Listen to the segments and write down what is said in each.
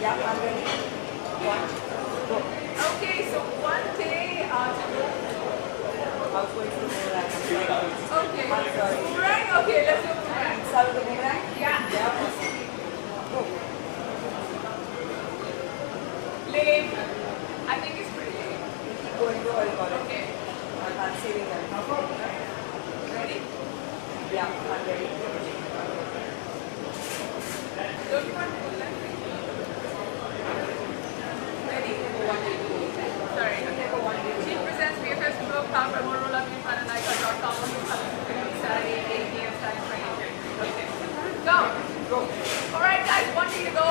Yeah, I'm ready. One, go. Okay, so one day I was going to the boomerang. Okay. I'm sorry. Boomerang? Okay, let's do boomerang. Start with the boomerang? Yeah. Yeah. Go. Lame. I think it's pretty lame. Keep going, don't worry about it. Okay. I'm saving them. Ready? Yeah, I'm ready. Don't you want to do that? Ready? Sorry. She presents BFS Book, Power by Motorola, BeFunAndIca.com on Saturday, 8 p.m. starting 20. Okay. Go. Alright guys, one day to go.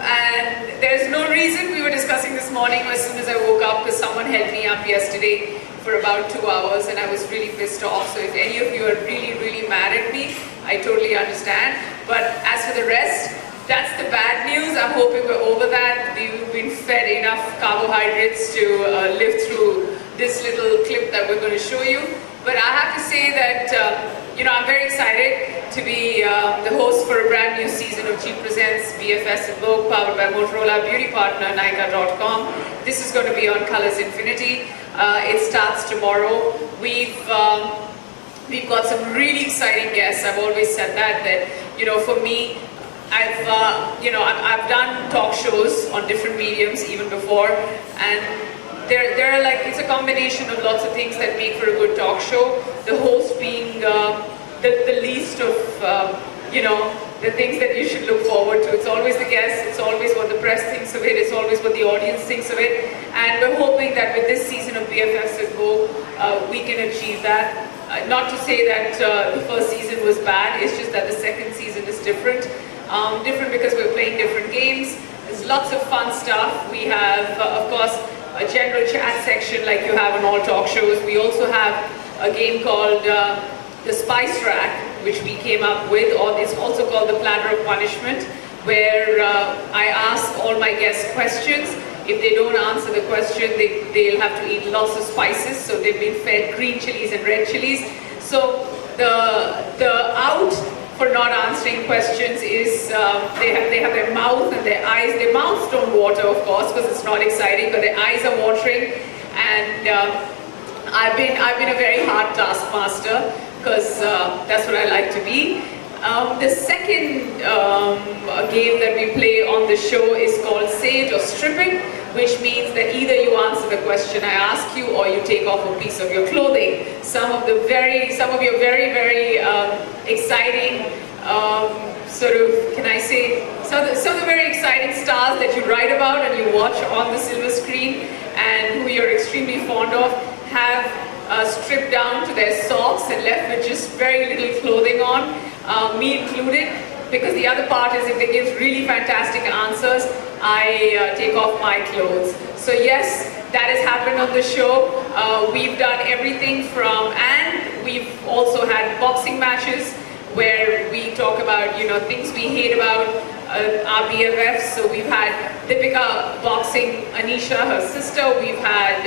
And there's no reason we were discussing this morning as soon as I woke up because someone held me up yesterday for about 2 hours and I was really pissed off. So if any of you are really mad at me, I totally understand. But as for the rest, that's the bad news. I'm hoping we're over that. We've been fed enough carbohydrates to live through this little clip that we're going to show you. But I have to say that, I'm very excited to be the host for a brand new season of Jeep Presents BFS and Vogue, powered by Motorola, beauty partner Nykaa.com. This is going to be on Colors Infinity. It starts tomorrow. We've got some really exciting guests. I've always said that for me, I've done talk shows on different mediums even before, and they're like, it's a combination of lots of things that make for a good talk show. The host being the least of the things that you should look forward to. It's always the guest, it's always what the press thinks of it, it's always what the audience thinks of it, and we're hoping that with this season of BFFs and Go, we can achieve that. Not to say that the first season was bad, it's just that the second season is different. Different because we're playing different games. There's lots of fun stuff. We have, of course, a general chat section like you have on all talk shows. We also have a game called the Spice Rack, which we came up with, or it's also called the Platter of Punishment, where I ask all my guests questions. If they don't answer the question, they'll have to eat lots of spices, so they've been fed green chilies and red chilies. So the out for not answering questions is they have their mouth and their eyes. Their mouths don't water, of course, because it's not exciting, but their eyes are watering. And I've been a very hard taskmaster because that's what I like to be. The second game that we play on the show is called Say It or Strip It, which means that either you answer the question I ask you or you take off a piece of your clothing. Some of your very exciting some of the very exciting stars that you write about and you watch on the silver screen and who you're extremely fond of have stripped down to their socks and left with just very little clothing on, me included, because the other part is if they give really fantastic answers, I take off my clothes. So yes, that has happened on the show. We've done everything from, and we've also had boxing matches where we talk about, things we hate about our BFFs. So we've had Deepika boxing Anisha, her sister. We've had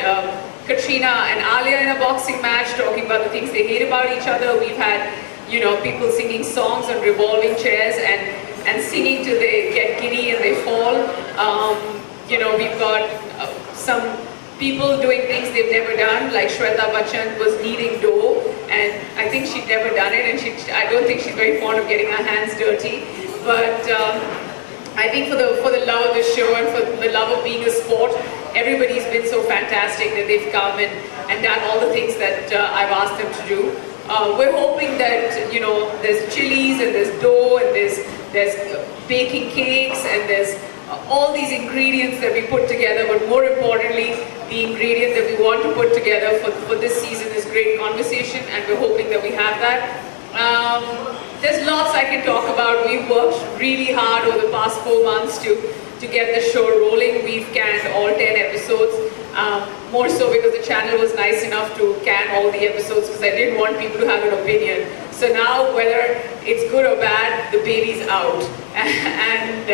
Katrina and Alia in a boxing match talking about the things they hate about each other. We've had, people singing songs on revolving chairs and singing till they get giddy and they fall. We've got some people doing things they've never done, like Shweta Bachchan was kneading dough, and I think she'd never done it, and I don't think she's very fond of getting her hands dirty. But I think for the love of the show and for the love of being a sport, everybody's been so fantastic that they've come and done all the things that I've asked them to do. We're hoping that, there's chilies and there's dough and there's baking cakes and there's all these ingredients that we put together, but more importantly, the ingredient that we want to put together for this season is great conversation, and we're hoping that we have that. There's lots I can talk about. We've worked really hard over the past 4 months to get the show rolling. We've canned all 10 episodes, more so because the channel was nice enough to can all the episodes because I didn't want people to have an opinion. So now, whether it's good or bad, the baby's out. And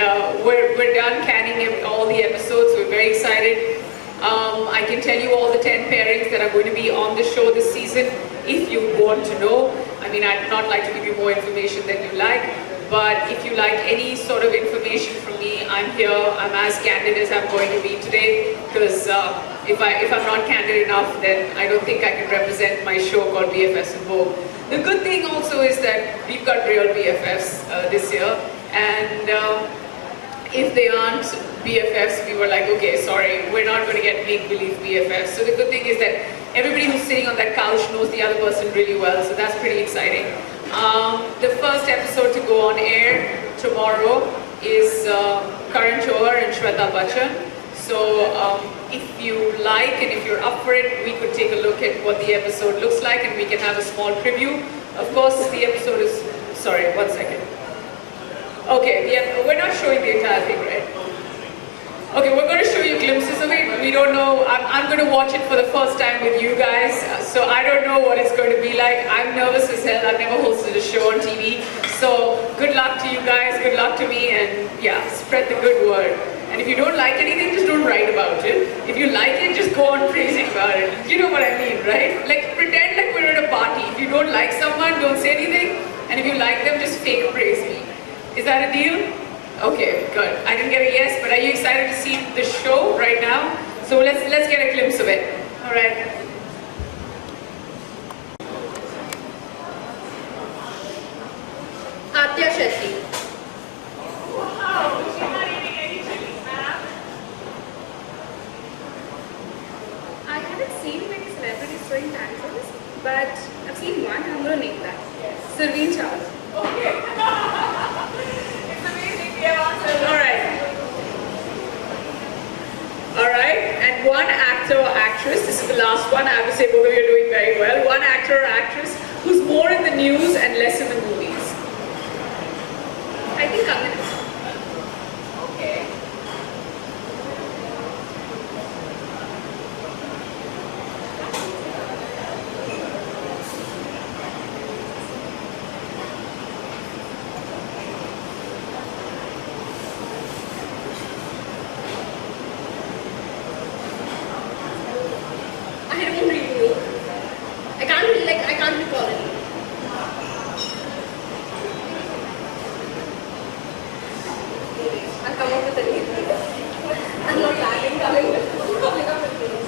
we're done canning all the episodes. We're very excited. I can tell you all the 10 pairings that are going to be on the show this season if you want to know. I mean, I'd not like to give you more information than you like. But if you like any sort of information from me, I'm here. I'm as candid as I'm going to be today, because if I'm not candid enough, then I don't think I can represent my show called BFFs in Vogue. The good thing also is that we've got real BFFs this year, and if they aren't BFFs, we were like, okay, sorry, we're not going to get make-believe BFFs. So the good thing is that everybody who's sitting on that couch knows the other person really well, so that's pretty exciting. The first episode to go on air tomorrow is Karan Johar and Shweta Bachchan. So if you like and if you're up for it, we could take a look at what the episode looks like and we can have a small preview. Of course, the episode is, sorry, 1 second. Okay, yeah, we're not showing the entire thing, right? Okay, we're going to show you glimpses of it. We don't know, I'm going to watch it for the first time with you guys, so I don't know what it's going to be like. I'm nervous as hell. I've never hosted a show on TV. So good luck to you guys, good luck to me, and yeah, spread the good word. And if you don't like anything, just don't write about it. If you like it, just go on praising about it. You know what I mean, right? Like, pretend like we're at a party. If you don't like someone, don't say anything. And if you like them, just fake praise me. Is that a deal? Okay, good. I didn't get a yes, but are you excited to see the show right now? So let's get a glimpse of it. All right. Atya Shetty. Wow, she's not eating any chilies, ma'am. I haven't seen many celebrities throwing tantrums, but I've seen one. I'm going to name that. Sirveen Charles. Okay. It's amazing we have answers. All right. All right. And one actor or actress, this is the last one, I have to say both of you are doing very well. One actor or actress who's more in the news and less in the movies. I think Kangana. Okay. I don't really know. I can't recall any. I'll come up with a name. I'm not planning coming up with names.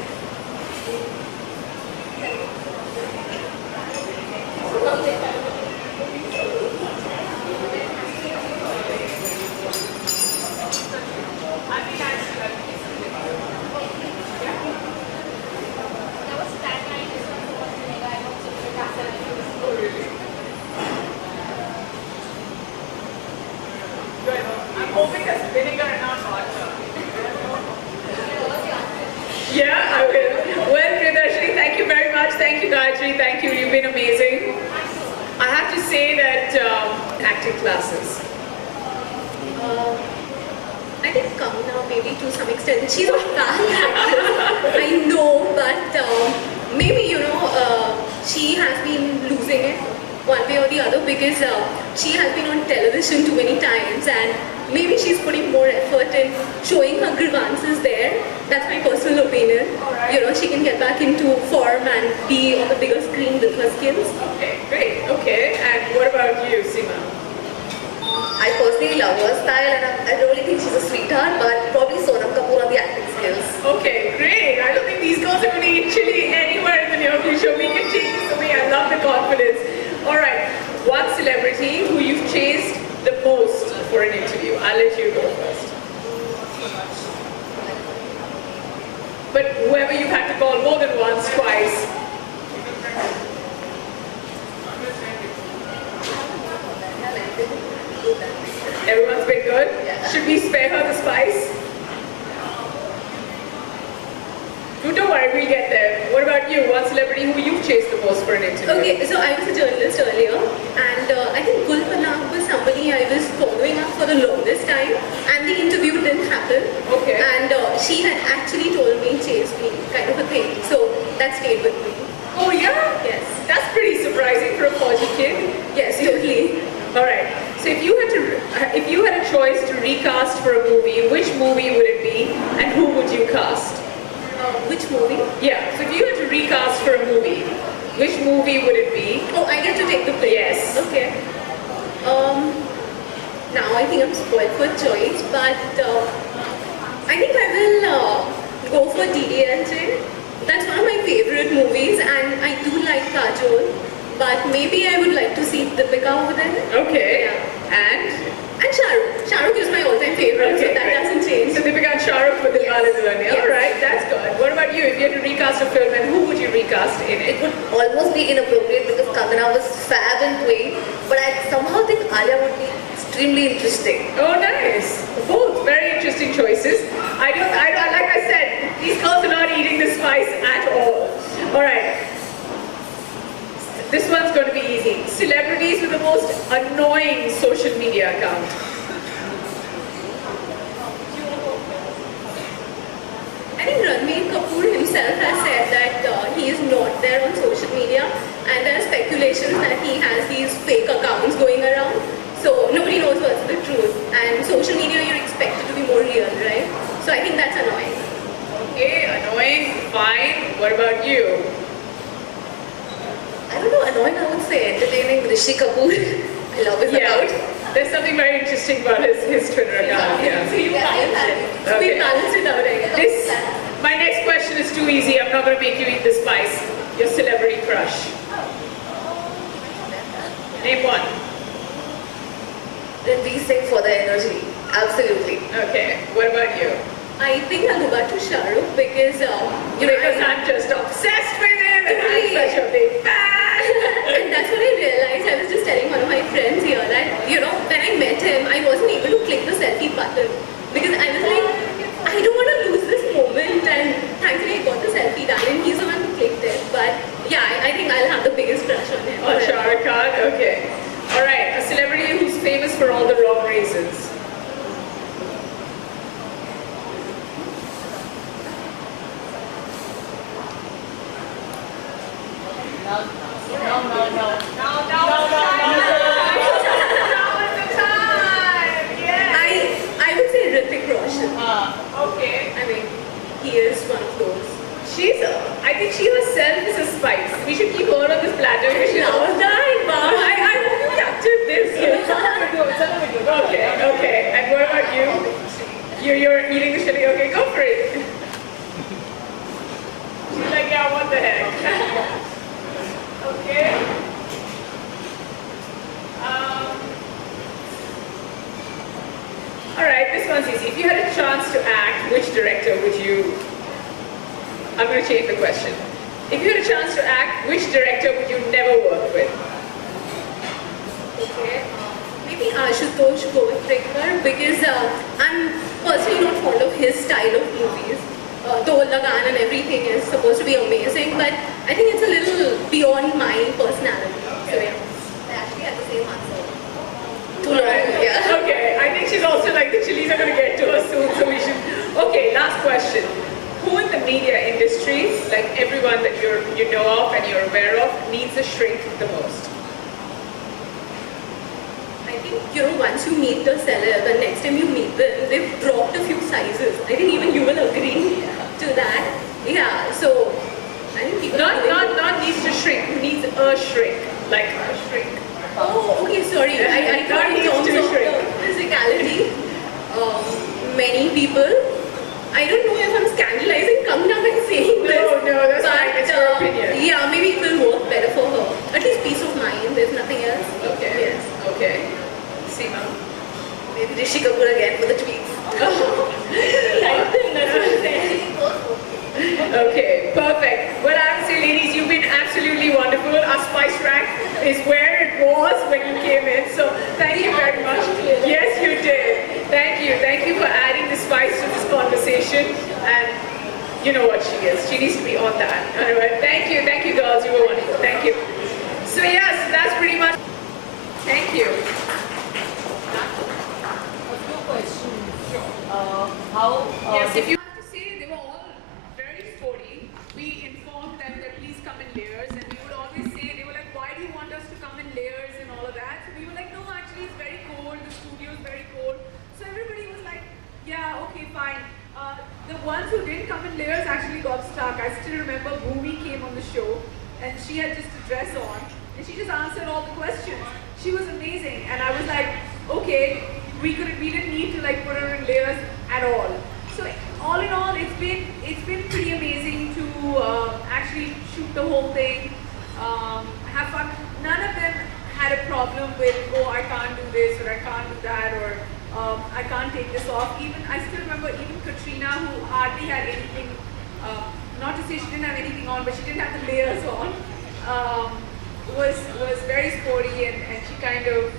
Good. I'm hoping that's vinegar and not vodka. Yeah, I will. Well, Priyadarshini, thank you very much. Thank you, Gayatri. Thank you. You've been amazing. I have to say that acting classes. I think Kangana maybe to some extent. She's not that actress. I know, but maybe she has been losing it one way or the other because she has been on television too many times and maybe she's putting more effort in showing her grievances there. That's my personal opinion. Alright. She can get back into form and be on the bigger screen with her skills. Okay, great. Okay, and what about you, Seema? I personally love her style and I really think she's a sweetheart, but probably Sonam Kapoor on the acting skills. Okay, great. I don't think these girls are going to eat chili anywhere in the near future. We can take this away. I love the confidence. All right, one celebrity who you've chased the most for an interview. I'll let you go first. But whoever you've had to call more than once, twice. Everyone's been good? Should we spare her the spice? Don't worry, we'll get there. What about you? One celebrity who you've chased the most for an interview? Okay, so I was a journalist earlier, and I think Gul Panag was somebody I was following up for the longest time, and the interview didn't happen. Okay. And she had actually told me, chase me, kind of a thing. So that stayed with me. Oh yeah? Yes. That's pretty surprising for a Fauji kid. Yes, totally. All right. So if you had a choice to recast for a movie, which movie would it be, and who would you cast? Which movie? Yeah. So if you had to recast for a movie, which movie would it be? Oh, I get to take the play. Yes. Okay. now I think I'm spoiled for choice, but I think I will go for DDLJ. That's one of my favorite movies, and I do like Kajol, but maybe I would like to see Deepika over there. Okay. Yeah. And Shah Rukh. Shah Rukh is my all-time favorite, so that doesn't change. So Deepika and Shah Rukh with the Yes. Dilwale. Yes. All right, that's good. What about you? If you had to recast a film, and who would you recast in it? It would almost be inappropriate because Kangana was fab in Queen, but I somehow think Alia would be extremely interesting. Oh, nice. Both very interesting choices. Like I said, these girls are not eating the spice at all. All right. This one's going to be easy. Celebrities with the most annoying social media account. I think Ranbir Kapoor himself has said that he is not there on social media, and there are speculations that he has these fake accounts going around. So nobody knows what's the truth. And social media, you're expected to be more real, right? So I think that's annoying. Okay, annoying, fine. What about you? I don't know, annoying I would say entertaining Rishi Kapoor. I love his account. There's something very interesting about his Twitter account. Yeah. So you balance it. So Okay. we balance it out, I guess. My next question is too easy. I'm not going to make you eat the spice. Your celebrity crush. Name one. Ranveer Singh for the energy. Absolutely. Okay. What about you? I think I'll go back to Shah Rukh because, Because I'm just obsessed with him and I'm such a big fan. and that's what I realized. I was just telling one of my friends here that, when I met him, I wasn't able to click the selfie button because I was like, I don't want to lose this moment, and thankfully I got the selfie done and he's the one who clicked it. But yeah, I think I'll have the biggest crush on him. Oh, Shah Rukh Khan? Okay. All right. A celebrity who's famous for all the wrong reasons. I would say Hrithik Roshan. Okay. I mean, he is one of those. I think she herself is a spice. We should keep her on this platter because she's Love that, Mom. I hope you captured this. Okay. And what about you? You're eating the chili. Okay, go for it. She's like, yeah, what the heck? Okay. All right, this one's easy. If you had a chance to act, which director would you? I'm going to change the question. If you had a chance to act, which director would you never work with? Okay. Maybe Ashutosh Govardhan because I'm personally not fond of his style of movies. Though Lagan and everything is supposed to be amazing, but I think it's a little beyond my personality. So yeah. I actually had the same answer. All right. Yeah. Okay, I think she's also like the chilies are going to get to her soon, so we should. Okay, last question. Who in the media industry, like everyone that you know of and you're aware of, needs a shrink the most? I think, once you meet the seller, the next time you meet them, they've dropped a few sizes. I think even you will agree to that. Yeah, so I think people Not needs to shrink, who needs a shrink, like a shrink. Oh, okay, sorry. I thought in Not terms needs to of shrink. the physicality, many people. I don't know if I'm scandalizing Kangana by saying this. No, that's but, fine. It's your opinion. Yeah, maybe it will work better for her. At least peace of mind. There's nothing else. Okay. Yes. Okay. Seema. Maybe Rishi Kapoor again for the tweets. Like them, that's what I'm saying. Okay, perfect. Well, I would say, ladies, you've been absolutely wonderful. Our spice rack is where it was when you came in. So thank you very much. Yes, you did. Thank you. Thank you for adding the spice to this conversation. And you know what she is. She needs to be on that. All right. Thank you. Thank you, girls. You were wonderful. Thank you. So yes, that's pretty much. Thank you. A few questions. Yes, if you have to say they were all very sporty. We informed them that please come in layers, and we would always say, they were like, why do you want us to come in layers and all of that? So we were like, no, actually it's very cold, the studio is very cold. So everybody was like, yeah, okay, fine. The ones who didn't come in layers actually got stuck. I still remember Bhumi came on the show, and she had just a dress on, and she just answered all the questions. She was amazing, and I was like, okay, we didn't need to like put her in layers at all. So all in all, it's been pretty amazing to actually shoot the whole thing, have fun. None of them had a problem with, oh, I can't do this or I can't do that, or I can't take this off. Even I still remember even Katrina, who hardly had anything. Not to say she didn't have anything on, but she didn't have the layers on. Was very sporty, and she kind of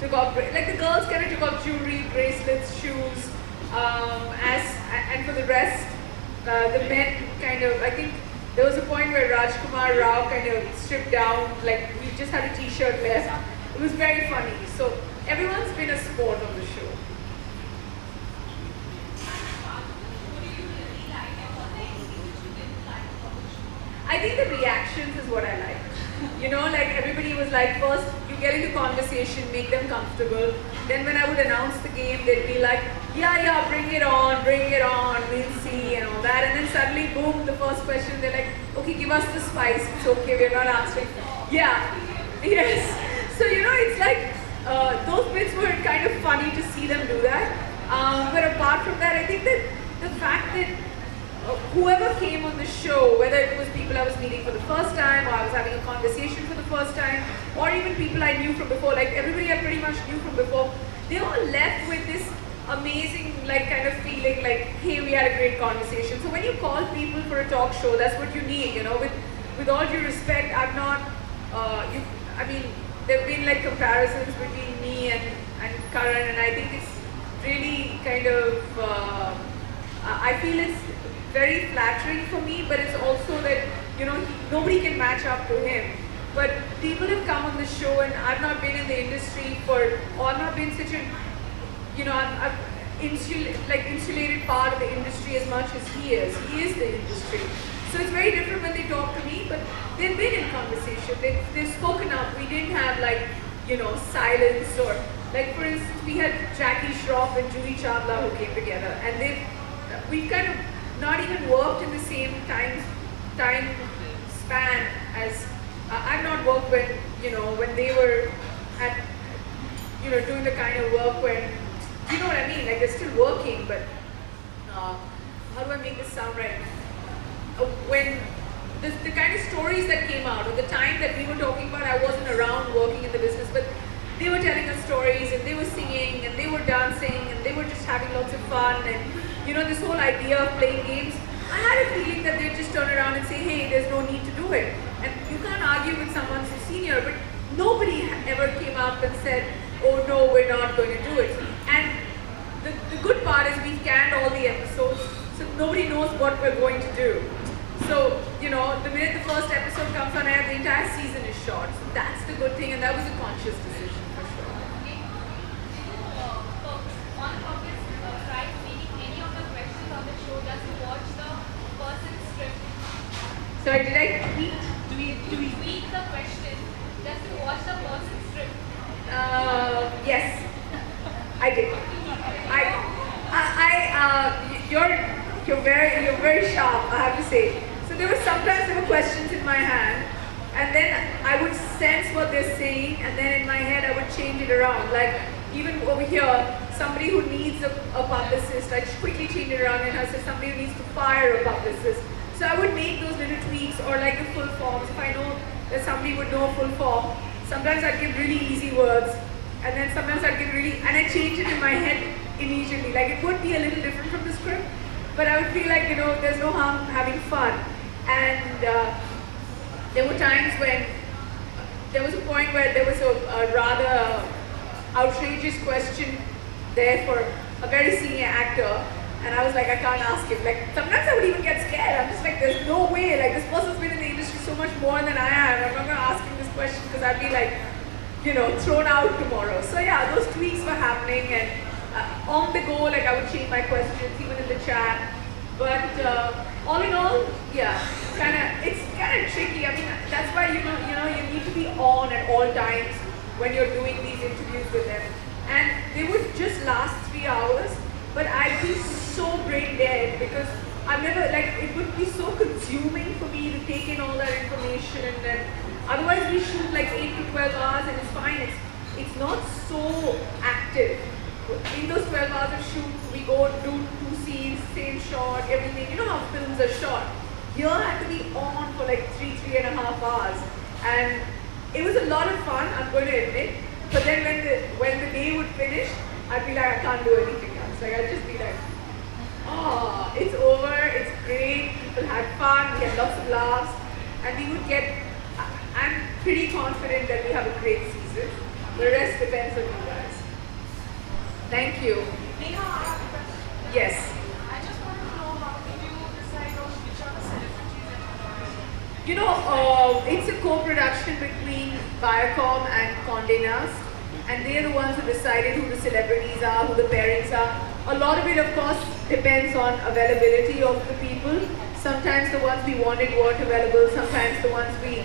took off, like the girls kind of took off jewelry, bracelets, shoes, and for the rest, the men kind of, I think there was a point where Rajkumar Rao kind of stripped down, like we just had a t-shirt left. It was very funny. So everyone's been a sport on the show. I think the reactions is what I like. Like everybody was like, first you get into conversation, make them comfortable. Then when I would announce the game, they'd be like, yeah, bring it on, we'll see and all that. And then suddenly, boom, the first question, they're like, okay, give us the spice. It's okay, we're not answering. Yeah, yes. So, it's like, those bits were kind of funny to see them do that. But apart from that, I think that the fact that whoever came on the show, whether it was people I was meeting for the first time, or I was having a conversation for the first time, or even people I knew from before, like everybody I pretty much knew from before, they all left with this amazing, like, kind of feeling like, hey, we had a great conversation. So when you call people for a talk show, that's what you need, with all due respect, I'm not, there have been like comparisons between me and Karan, and I think it's really kind of, I feel it's very flattering for me, but it's also that, nobody can match up to him. But people have come on the show, and I've not been in the industry or I've not been such a, I've insulated part of the industry as much as he is. He is the industry. So it's very different when they talk to me, but they've been in conversation. They've spoken up. We didn't have silence, or like for instance, we had Jackie Shroff and Julie Chandler who came together, and we've kind of not even worked in the same time span as I've not worked when they were at doing the kind of work when, you know what I mean, like they're still working, but how do I make this sound right? When the kind of stories that came out, or the time that we were talking about, I wasn't around working in the business, but they were telling us stories, and they were singing, and they were dancing, and they were just having lots of fun, and this whole idea of playing games, I had a feeling that they'd just turn around and say, hey, there's no need to do it. And you can't argue with someone so senior, but nobody ever came up and said, oh no, we're not going to do it. And the good part is we've canned all the episodes, so nobody knows what we're going to do. So, the minute the first episode comes on air, the entire season is shot. So that's the good thing, and that was a conscious decision for sure. On purpose, try reading any of the questions on the show just to watch the person's script. Sorry, did I tweet? Do we tweak the question just to watch the person's script? Yes, I did. You're very sharp, I have to say. So sometimes there were questions in my hand, and then I would sense what they're saying, and then in my head I would change it around. Like even over here, somebody who needs a publicist, I just quickly change it around, and I said somebody who needs to fire a publicist. So I would make those little tweaks, or like the full forms. If I know that somebody would know a full form, sometimes I'd give really easy words, and then sometimes I'd give and I change it in my head immediately. Like it would be a little different from the script, but I would feel like, there's no harm having fun. And there were times when, there was a point where there was a rather outrageous question there for a very senior actor, and I was like, I can't ask him. Like sometimes I would even get scared. I'm just like, there's no way, like this person's been in the industry so much more than I am. I'm not gonna ask him this question because I'd be like, thrown out tomorrow. So yeah, those tweaks were happening, and on the go, like I would change my questions even in the chat. But all in all, yeah, it's kind of tricky. I mean, that's why you need to be on at all times when you're doing these interviews with them. And they would just last 3 hours, but I'd be so brain dead because I've never, it would be so consuming for me to take in all that information, and then otherwise we shoot like 8 to 12 hours, and it's fine. It's not so active. active. In those 12 hours of shoot, we go do 2 scenes, same shot, everything. You know how films are shot. Here I had to be on for like 3.5 hours. And it was a lot of fun, I'm going to admit. But then when the day would finish, I'd be like, I can't do anything else. Like I'd just be like, oh, it's over, it's great, people had fun, we had lots of laughs, and we would get, I'm pretty confident that we have a great season. The rest depends on you guys. Thank you. Neha, I have a question. Yes. I just want to know how did you decide on which are the celebrities that you're going? You know, it's a co-production between Viacom and Condé Nast, and they're the ones who decided who the celebrities are, who the pairings are. A lot of it, of course, depends on availability of the people. Sometimes the ones we wanted weren't available, sometimes the ones we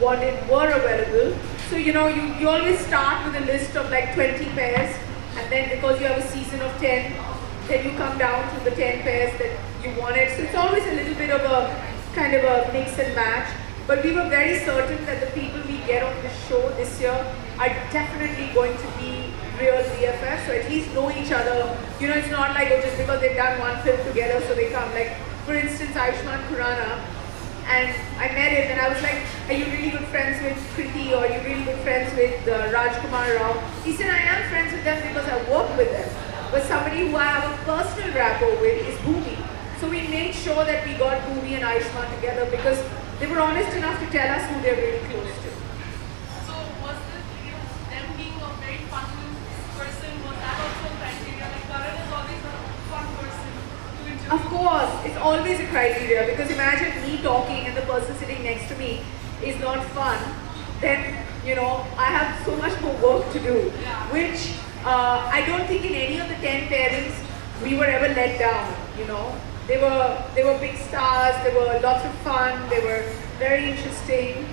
wanted were available. So, you know, you always start with a list of like 20 pairs, and then because you have a season of 10, then you come down to the 10 pairs that you wanted. So it's always a little bit of a kind of a mix and match. But we were very certain that the people we get on the show this year are definitely going to be real BFFs, so at least know each other. You know, it's not like, oh, just because they've done one film together, so they come. Like, for instance, Ayushmann Khurrana, and I met him and I was like, are you really good friends with Kriti, or are you really good friends with Rajkumar Rao? He said, I am friends with them because I work with them. But somebody who I have a personal rapport with is Bhumi. So we made sure that we got Bhumi and Ayushmann together because they were honest enough to tell us who they're really close to. So was this, them being a very fun person, was that also a criteria? Like Karan is always a fun person to interview. Of course, it's always a criteria because imagine me talking and the person sitting next to me is not fun, then, you know, I have so much more work to do, which I don't think in any of the 10 pairings we were ever let down, you know. They were big stars, they were lots of fun, they were very interesting.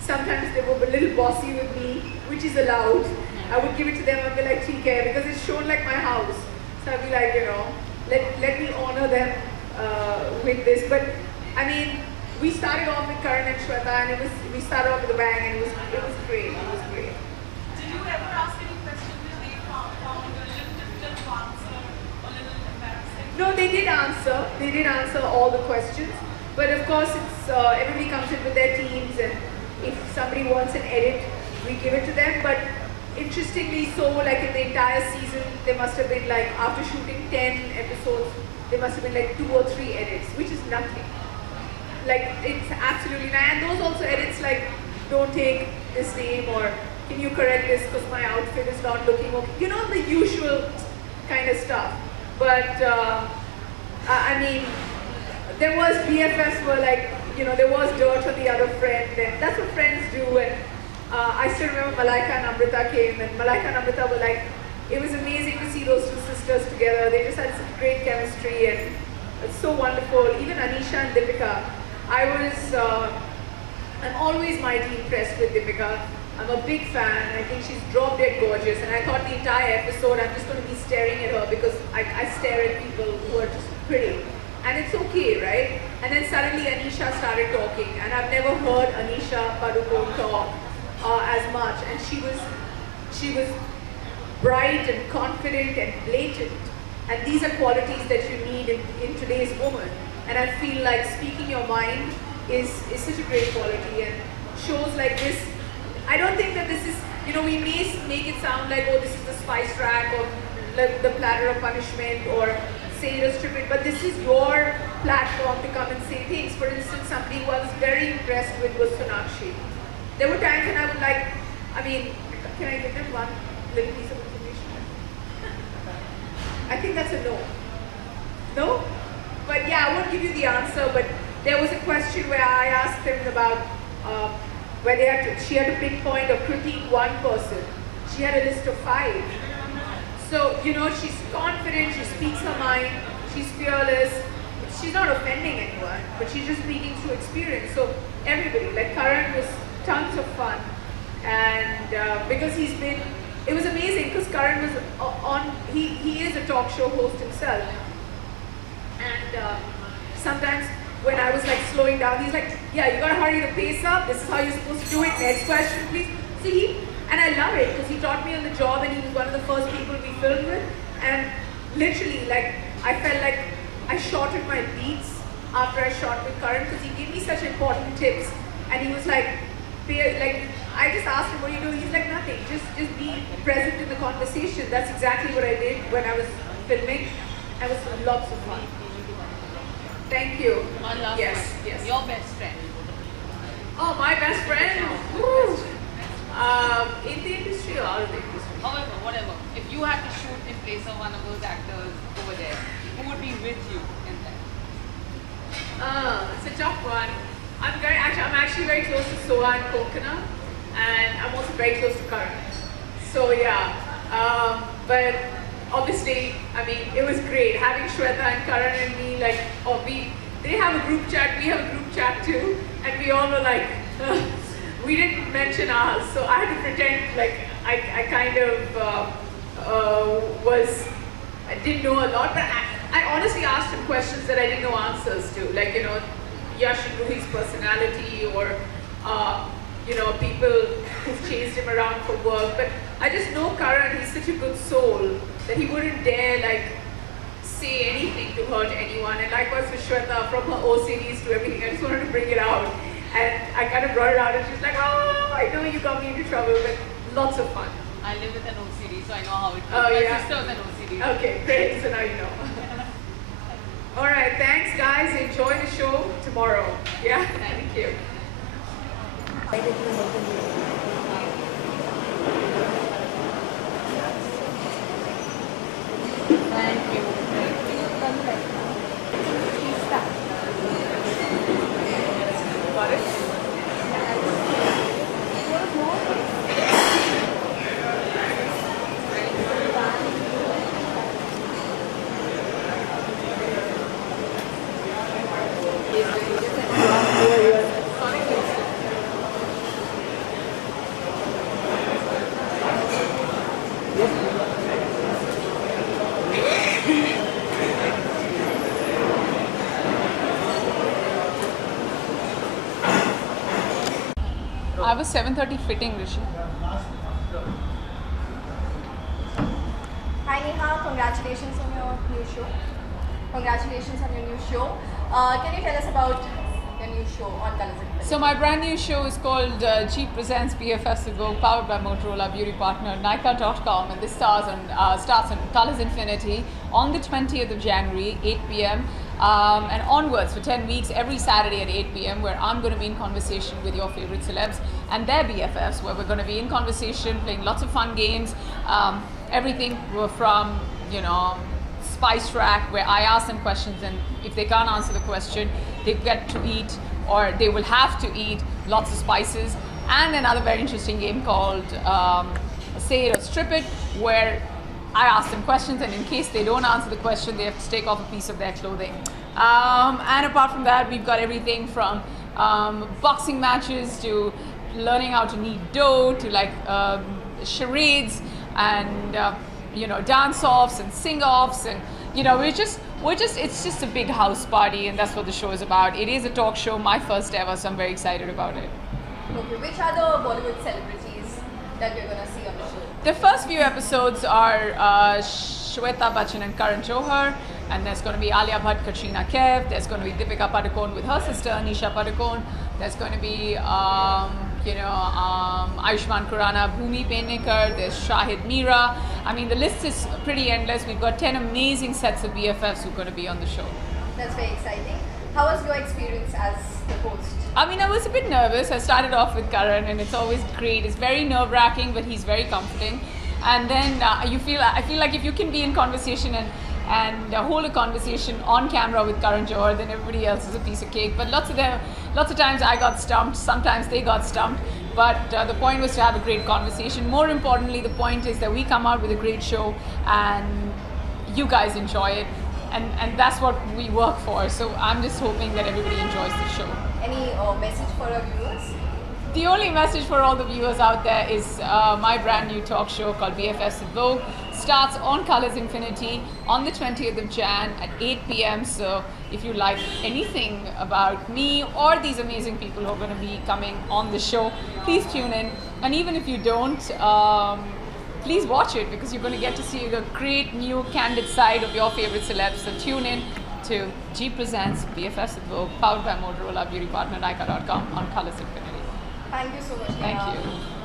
Sometimes they were a little bossy with me, which is allowed. I would give it to them and be like, TK, because it's shown like my house. So I'd be like, you know, let me honor them with this. But I mean, we started off with Karan and Shweta, and we started off with a bang, and it was great. It was great. Did you ever ask any questions which they found a little difficult to answer, a little embarrassing? No, they did answer. They did answer all the questions. But of course, it's everybody comes in with their teams, and if somebody wants an edit, we give it to them. But interestingly, so like in the entire season, there must have been like, after shooting 10 episodes, there must have been like 2 or 3 edits, which is nothing. Like, it's absolutely nice. And those also edits like, don't take this name, or can you correct this because my outfit is not looking okay. You know, the usual kind of stuff. But I mean, there was BFFs were like, you know, there was dirt on the other friend, and that's what friends do. And I still remember Malaika and Amrita came, and Malaika and Amrita were like, it was amazing to see those 2 sisters together. They just had such great chemistry, and it's so wonderful. Even Anisha and Deepika, I'm always mightily impressed with Deepika. I'm a big fan. I think she's drop dead gorgeous, and I thought the entire episode I'm just going to be staring at her because I stare at people who are just pretty. And it's okay, right? And then suddenly Anisha started talking, and I've never heard Anisha Padukone talk as much. And she was bright and confident and blatant. And these are qualities that you need in today's woman. And I feel like speaking your mind is such a great quality. And shows like this, I don't think that this is, you know, we may make it sound like, oh, this is the spice rack, or the platter of punishment, or say it or strip it, but this is your platform to come and say things. For instance, somebody who I was very impressed with was Sonakshi. There were times when I would like, I mean, can I give them one little piece of information? I think that's a no. No? But yeah, I won't give you the answer, but there was a question where I asked them about where she had to pinpoint or critique one person. She had a list of 5. So, you know, she's confident, she speaks her mind, she's fearless. She's not offending anyone, but she's just speaking through experience. So everybody, like Karan was tons of fun. And because it was amazing because Karan was he is a talk show host himself. And sometimes when I was like slowing down, he's like, yeah, you gotta hurry the pace up. This is how you're supposed to do it. Next question, please. So And I love it because he taught me on the job, and he was one of the first people we filmed with. And literally, like, I felt like I shorted my beats after I shot with Karan because he gave me such important tips. And he was like, I just asked him, what do you do? He's like, nothing. Just be present in the conversation. That's exactly what I did when I was filming. It was lots of fun. Thank you. One last yes, one. yes. Your best friend. Oh, my best friend? Woo. In the industry or out of the industry? However, whatever. If you had to shoot in place of one of those actors over there, who would be with you in there? It's a tough one. I'm actually very close to Soha and Kokana, and I'm also very close to Karan. So yeah, but obviously, I mean, it was great having Shweta and Karan and me. Like, they have a group chat, we have a group chat too, and we all were like, we didn't mention ours, so I had to pretend like I kind of I didn't know a lot, but I honestly asked him questions that I didn't know answers to, like, you know, Yash and Ruhi's personality, or you know, people who've chased him around for work. But I just know Karan, he's such a good soul that he wouldn't dare like say anything to hurt anyone. And likewise with Shweta, from her O series to everything, I just wanted to bring it out. And I kind of brought it out, and she's like, oh, I know you got me into trouble, but lots of fun. I live with an OCD, so I know how it feels. Oh, My yeah. sister's an OCD. Okay, great, so now you know. All right, thanks guys, enjoy the show tomorrow. Yeah, thank you. Thank you. Got it? I was 7:30 fitting, Rishi. Hi Neha, congratulations on your new show. Congratulations on your new show. Can you tell us about your new show on Colors Infinity? So my brand new show is called Jeep Presents BFFs to Go, powered by Motorola, beauty partner Nykaa.com, and this starts on Colors Infinity on the 20th of January, 8 p.m. And onwards for 10 weeks, every Saturday at 8 p.m., where I'm going to be in conversation with your favorite celebs and their BFFs, where we're going to be in conversation, playing lots of fun games, everything from, you know, Spice Rack, where I ask them questions, and if they can't answer the question, they get to eat, or they will have to eat, lots of spices. And another very interesting game called Say It or Strip It, where I ask them questions, and in case they don't answer the question, they have to take off a piece of their clothing. And apart from that, we've got everything from boxing matches to learning how to knead dough to like charades and you know, dance-offs and sing-offs, and you know, it's just a big house party, and that's what the show is about. It is a talk show, my first ever, so I'm very excited about it. Okay, which are the Bollywood celebrities that we're going to see on the show? The first few episodes are Shweta Bachchan and Karan Johar, and there's going to be Alia Bhatt, Katrina Kaif, there's going to be Deepika Padukone with her sister Nisha Padukone, there's going to be Ayushmann Khurrana, Bhumi Pednekar, there's Shahid Meera. I mean, the list is pretty endless. We've got 10 amazing sets of BFFs who are going to be on the show. That's very exciting. How was your experience as the host? I mean, I was a bit nervous. I started off with Karan, and it's always great. It's very nerve-wracking, but he's very comforting. And then I feel like if you can be in conversation and hold a conversation on camera with Karan Johar, then everybody else is a piece of cake. But lots of times I got stumped. Sometimes they got stumped. But the point was to have a great conversation. More importantly, the point is that we come out with a great show and you guys enjoy it. And that's what we work for. So I'm just hoping that everybody enjoys the show. Any message for our viewers? The only message for all the viewers out there is my brand new talk show called BFFs at Vogue starts on Colors Infinity on the 20th of Jan at 8 p.m. So if you like anything about me or these amazing people who are going to be coming on the show, please tune in. And even if you don't, please watch it because you're going to get to see a great new candid side of your favorite celebs. So tune in to G Presents BFFs at Vogue, powered by Motorola, beauty partner Nykaa.com on Colors Infinity. Thank you so much. Thank Neha. you.